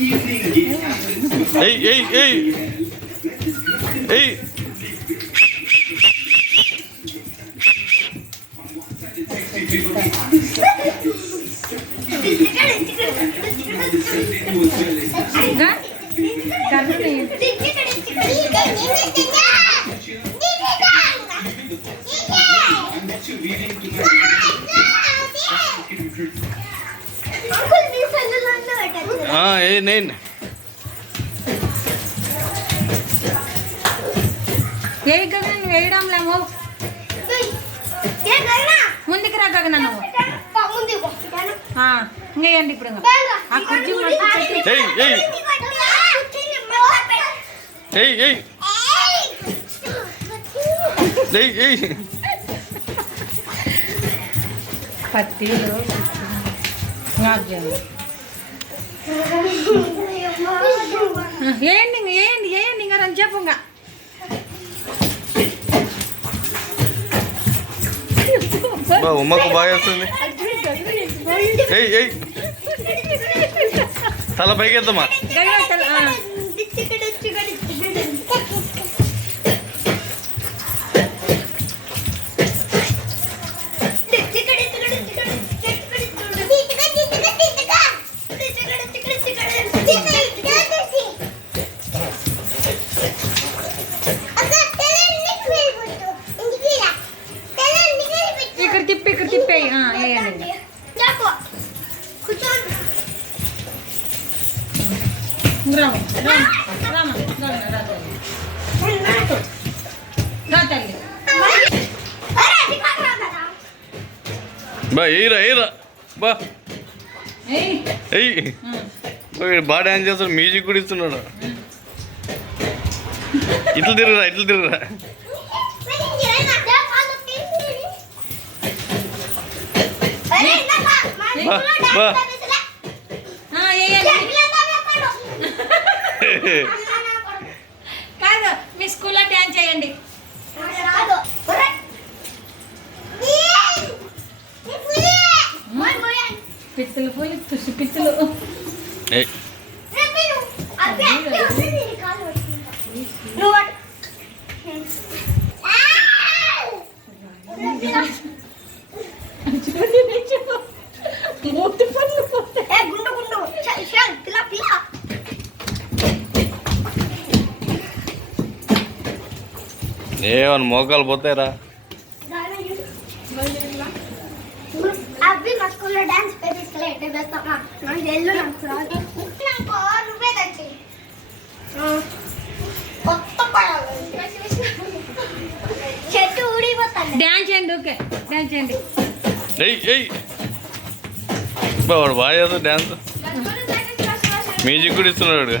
Ei, ei, ei! Ei! Thank. ఏ నేను. ఏ గగన వేయడం లేమో ముందుకు రా గగన నువ్వు ఆ, ఇంకా వేయండి ఇప్పుడు. ఆ కుర్చీ మొత్తం చెట్టు. ఏయ్ ఏయ్ ఏయ్. ఏయ్. ఏయ్ ఏయ్. పత్తిలు. ఏంటి ఏంటి ఏంటి ఇంకా నన్ను చెప్పు ఇంకా. బా ఉమ్మకు బాగా వస్తుంది. ఏయ్ ఏయ్. తల పైకి ఎత్తమ్మా. బా ఎయిరా ఎయిరా బా. బాగా డాన్స్ చేస్తాడు మ్యూజిక్ కూడా ఇస్తున్నాడు. ఇట్లు తిరుగురా ఇట్లు తిరుగురా. ఆ, కాదు మీ స్కూల్లో డ్యాన్స్ చేయండి. పిత్తలు పోయి తుసి పిత్తలు. దంచి కొత్త పడాలి చెట్టు ఊడిపోతాను డ్యాన్స్ చేయండి ఓకే. డ్యాన్స్ చేయండి. వాడు బాగా డాన్స్ మ్యూజిక్ కూడా ఇస్తున్నాడు